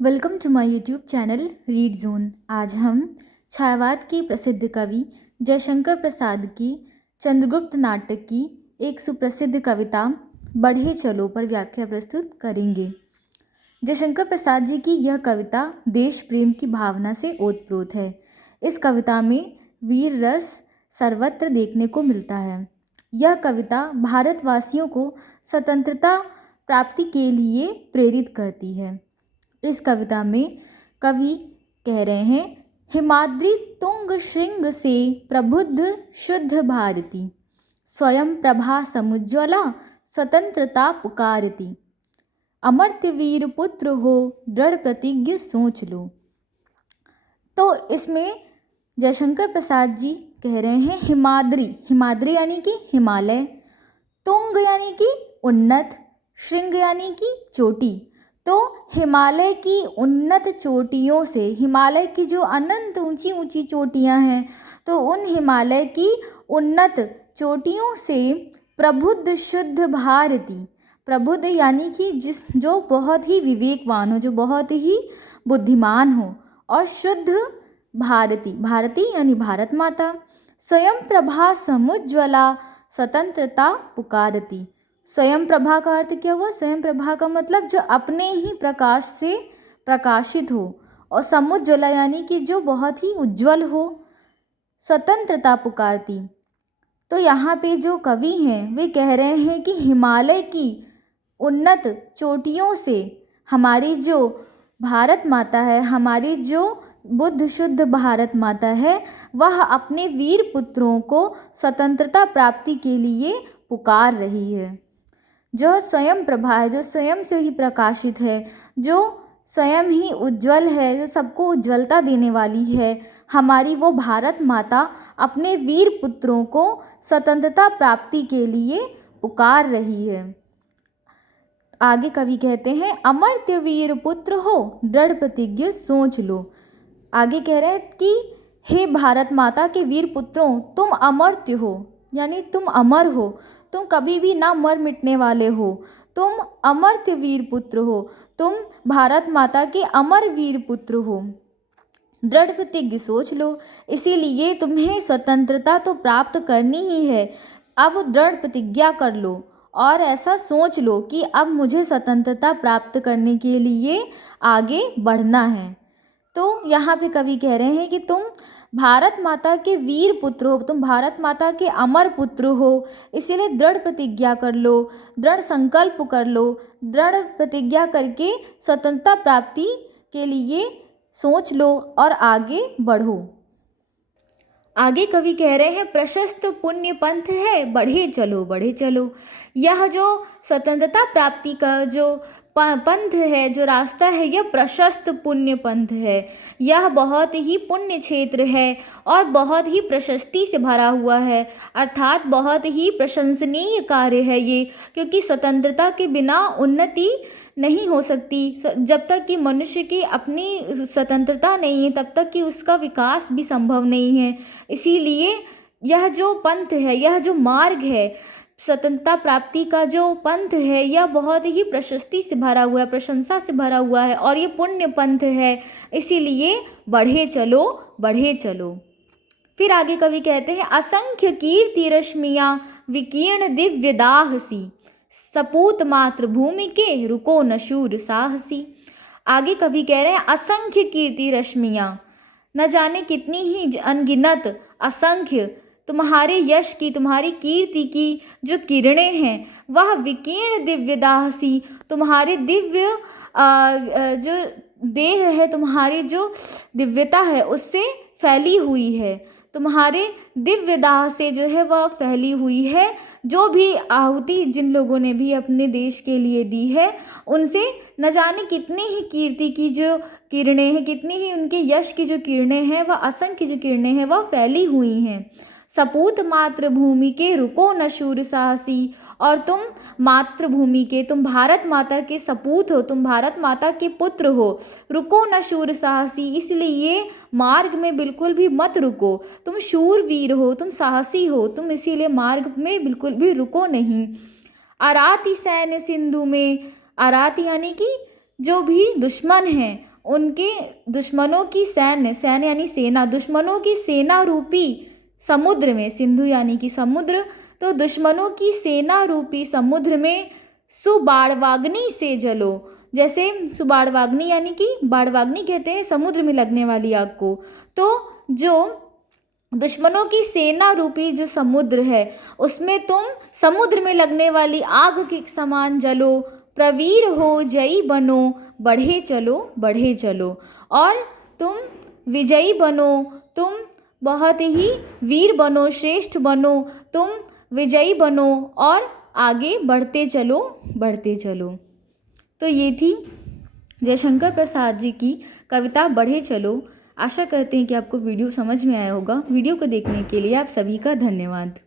Welcome to my YouTube channel read zone. आज हम छायावाद के प्रसिद्ध कवि जयशंकर प्रसाद की चंद्रगुप्त नाटक की एक सुप्रसिद्ध कविता बढ़े चलो पर व्याख्या प्रस्तुत करेंगे। जयशंकर प्रसाद जी की यह कविता देश प्रेम की भावना से ओतप्रोत है। इस कविता में वीर रस सर्वत्र देखने को मिलता है। यह कविता भारतवासियों को स्वतंत्रता प्राप्ति के लिए प्रेरित करती है। इस कविता में कवि कह रहे हैं, हिमाद्रि तुंग श्रृंग से प्रबुद्ध शुद्ध भारती, स्वयं प्रभा समुज्ज्वला स्वतंत्रता पुकारती, अमर्त्य वीर पुत्र हो दृढ़ प्रतिज्ञ सोच लो। तो इसमें जयशंकर प्रसाद जी कह रहे हैं हिमाद्रि, हिमाद्रि यानी कि हिमालय, तुंग यानी कि उन्नत, श्रृंग यानी कि चोटी। तो हिमालय की उन्नत चोटियों से, हिमालय की जो अनंत ऊंची ऊंची चोटियां हैं, तो उन हिमालय की उन्नत चोटियों से प्रबुद्ध शुद्ध भारती, प्रबुद्ध यानी कि जो बहुत ही विवेकवान हो, जो बहुत ही बुद्धिमान हो, और शुद्ध भारती, भारती यानी भारत माता, स्वयं प्रभा समुज्ज्वला स्वतंत्रता पुकारती। स्वयं प्रभा का अर्थ क्या हुआ? स्वयं प्रभा का मतलब जो अपने ही प्रकाश से प्रकाशित हो, और समुज्ज्वला यानी कि जो बहुत ही उज्जवल हो, स्वतंत्रता पुकारती। तो यहाँ पे जो कवि हैं वे कह रहे हैं कि हिमालय की उन्नत चोटियों से हमारी जो भारत माता है, हमारी जो बुद्ध शुद्ध भारत माता है, वह अपने वीर पुत्रों को स्वतंत्रता प्राप्ति के लिए पुकार रही है। जो स्वयं प्रभा है, जो स्वयं से ही प्रकाशित है, जो स्वयं ही उज्जवल है, जो सबको उज्ज्वलता देने वाली है, हमारी वो भारत माता अपने वीर पुत्रों को स्वतंत्रता प्राप्ति के लिए पुकार रही है। आगे कवि कहते हैं, अमर्त्य वीर पुत्र हो दृढ़ प्रतिज्ञ सोच लो। आगे कह रहे हैं कि हे भारत माता के वीर पुत्रों, तुम अमर्त्य हो, यानी तुम अमर हो, तुम कभी भी ना मर मिटने वाले हो, तुम अमर्त्य वीर पुत्र हो, तुम भारत माता के अमर वीर पुत्र हो, दृढ़ प्रतिज्ञ सोच लो। इसीलिए तुम्हें स्वतंत्रता तो प्राप्त करनी ही है। अब दृढ़ प्रतिज्ञा कर लो और ऐसा सोच लो कि अब मुझे स्वतंत्रता प्राप्त करने के लिए आगे बढ़ना है। तो यहाँ पे कवि कह रहे हैं कि तुम भारत माता के वीर पुत्र हो, तुम भारत माता के अमर पुत्र हो, इसीलिए दृढ़ प्रतिज्ञा कर लो, दृढ़ संकल्प कर लो, दृढ़ प्रतिज्ञा करके स्वतंत्रता प्राप्ति के लिए सोच लो और आगे बढ़ो। आगे कवि कह रहे हैं, प्रशस्त पुण्य पंथ है बढ़े चलो बढ़े चलो। यह जो स्वतंत्रता प्राप्ति का जो पंथ है, जो रास्ता है, यह प्रशस्त पुण्य पंथ है। यह बहुत ही पुण्य क्षेत्र है और बहुत ही प्रशस्ति से भरा हुआ है, अर्थात बहुत ही प्रशंसनीय कार्य है ये, क्योंकि स्वतंत्रता के बिना उन्नति नहीं हो सकती। जब तक कि मनुष्य की अपनी स्वतंत्रता नहीं है, तब तक कि उसका विकास भी संभव नहीं है। इसीलिए यह जो पंथ है, यह जो मार्ग है, स्वतंत्रता प्राप्ति का जो पंथ है, यह बहुत ही प्रशस्ति से भरा हुआ है, प्रशंसा से भरा हुआ है, और ये पुण्य पंथ है। इसीलिए बढ़े चलो बढ़े चलो। फिर आगे कवि कहते हैं, असंख्य कीर्ति रश्मियाँ विकीर्ण दिव्य दाहसी, सपूत मातृभूमि के रुको न शूर साहसी। आगे कवि कह रहे हैं, असंख्य कीर्ति रश्मियाँ, न जाने कितनी ही अनगिनत, असंख्य तुम्हारे यश की, तुम्हारी कीर्ति की जो किरणें हैं, वह विकीर्ण दिव्य दाहसी, तुम्हारे दिव्य जो देह है, तुम्हारी जो दिव्यता है, उससे फैली हुई है, तुम्हारे दिव्य दाह से जो है वह फैली हुई है। जो भी आहुति जिन लोगों ने भी अपने देश के लिए दी है, उनसे न जाने कितनी ही कीर्ति की जो किरणें हैं, कितनी ही उनके यश की जो किरणें हैं, वह असंख्य जो किरणें हैं वह फैली हुई हैं। सपूत मातृभूमि के रुको न शूर साहसी, और तुम मातृभूमि के, तुम भारत माता के सपूत हो, तुम भारत माता के पुत्र हो, रुको न शूर साहसी, इसलिए मार्ग में बिल्कुल भी मत रुको। तुम शूरवीर हो, तुम साहसी हो, तुम इसीलिए मार्ग में बिल्कुल भी रुको नहीं। आराती सैन्य सिंधु में, आराती यानी कि जो भी दुश्मन हैं उनके दुश्मनों की सैन्य यानी सेना, दुश्मनों की सेना रूपी समुद्र में, सिंधु यानी कि समुद्र, तो दुश्मनों की सेना रूपी समुद्र में सुबाड़वाग्नि से जलो। जैसे सुबाड़वाग्नि यानी कि बाड़वाग्नि कहते हैं समुद्र में लगने वाली आग को। तो जो दुश्मनों की सेना रूपी जो समुद्र है उसमें तुम समुद्र में लगने वाली आग के समान जलो, प्रवीर हो जयी बनो, बढ़े चलो बढ़े चलो। और तुम विजयी बनो, तुम बहुत ही वीर बनो, श्रेष्ठ बनो, तुम विजयी बनो और आगे बढ़ते चलो बढ़ते चलो। तो ये थी जयशंकर प्रसाद जी की कविता बढ़े चलो। आशा करते हैं कि आपको वीडियो समझ में आया होगा। वीडियो को देखने के लिए आप सभी का धन्यवाद।